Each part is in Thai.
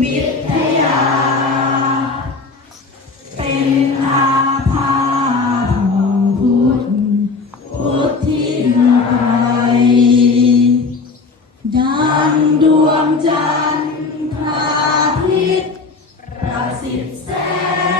วิทยา เป็นอาภาถุทธพุทินายดันดวงจันทร์พระอาทิตย์ประสิทธิ์แสง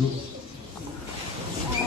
do